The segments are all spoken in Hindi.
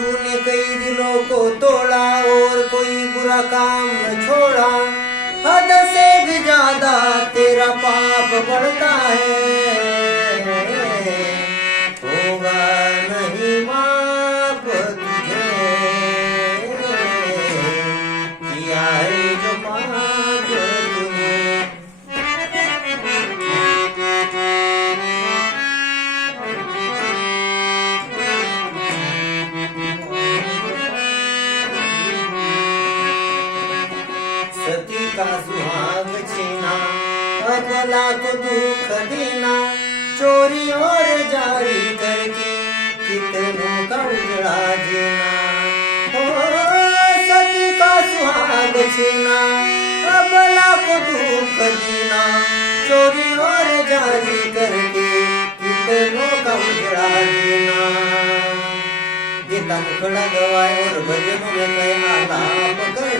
तूने कई दिलों को तोड़ा और कोई बुरा काम न छोड़ा। हद से भी ज़्यादा तेरा पाप बढ़ता है। होगा नहीं सती का सुहाग छीना अगला को दुख देना, चोरी और जारी करके कितनों का उजड़ा जीना। सती का सुहाग छीना अगला को दुख देना, चोरी और जारी करके कितनों का उजड़ा जीना। गीता मुखड़ा गवाए और भजनों में कई आलाप करता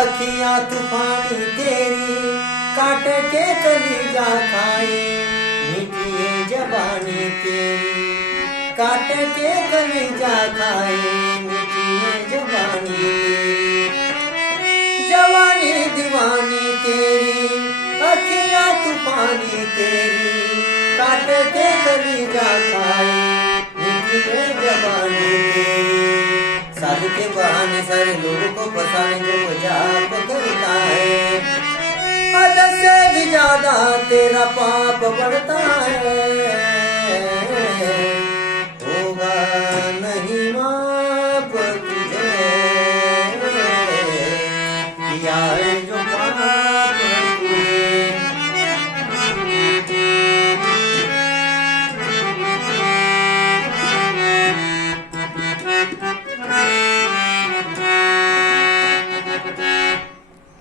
अखियाँ तूफानी तेरी, काट के चली जा खाए मीठी जवानी तेरी, काट के चली जा खाए मीठी है जवानी जवानी दीवानी तेरी अखियाँ तूफानी तेरी, काट के चली साधु के बहाने सारे लोगों को फंसाने जो मज़ाक करता है। हद से भी ज़्यादा तेरा पाप बढ़ता है।